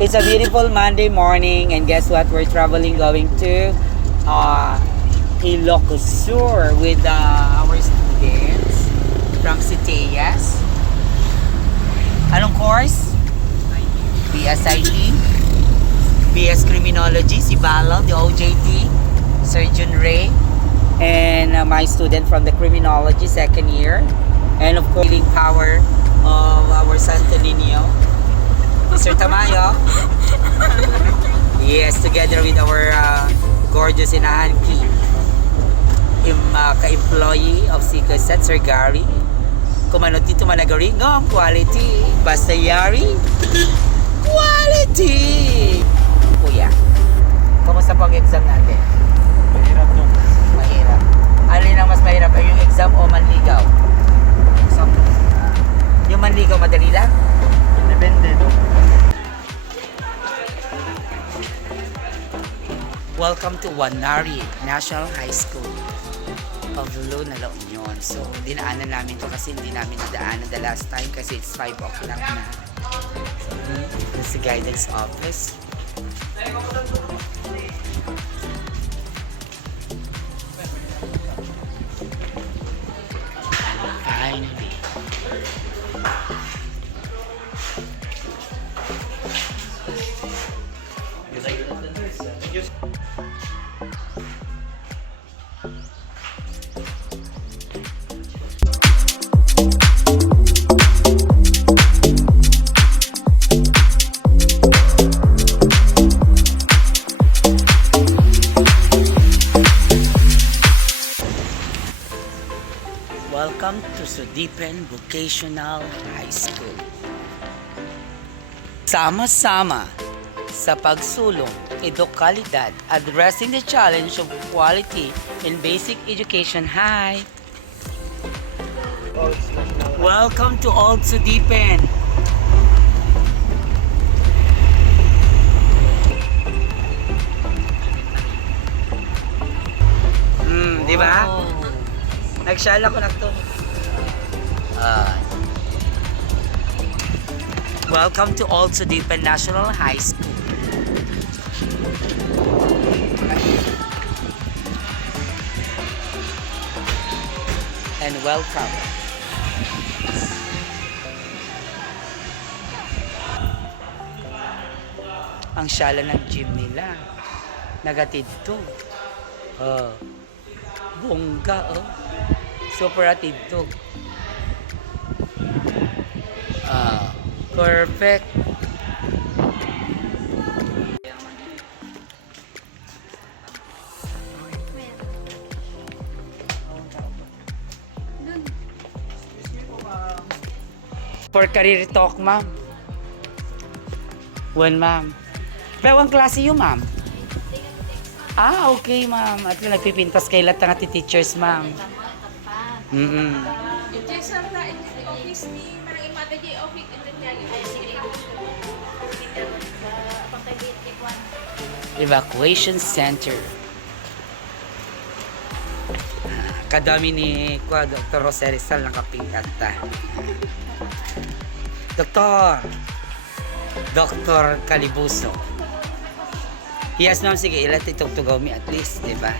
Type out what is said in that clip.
It's a beautiful Monday morning, and guess what? We're traveling going to Ilocos Sur with our students from CITES. Anong course? BSIT, BS Criminology, si Balo, the OJT, Surgeon Ray, and my student from the Criminology second year, and of course, healing power of our Santo Niño, Mr. Tamayo. Yes, together with our gorgeous inahan ka-employee of Sikoset, Sir Gary. Kumano dito managaringom, quality, basta yari, quality! Kuya, kumusta po ang exam natin? Mahirap no. Mahirap. Alin ang mas mahirap? Ay yung exam o manligaw? Exam. Yung manligaw madali lang? Depende no. Welcome to Wanari National High School of Luna, La Union. So, dinaanan namin to kasi hindi namin nadaanan the last time kasi it's 5 o'clock na. This is the guidance office. Finally. Welcome to Sudipen Vocational High School. Sama-sama sa pagsulong, edukalidad, addressing the challenge of quality in basic education. Hi! Welcome to Old Sudipen. Di ba? Nagsyala ko na to. Welcome to Old Sudipen National High School. And welcome. Ang syala ng gym nila. Nagatid to. Bongga, oh. Super atid to. Perfect. For career talk, ma'am. When, ma'am? Pero ang klase yun, ma'am? Ah, okay, ma'am. At nagpipintas kay lahat ng teachers, ma'am. Evacuation Center. Kadami ni Dr. Jose Rizal nakapingkanta. Dr. Calibuso. Yes, ma'am. Sige, ilat itugtugaw mi at least, di ba?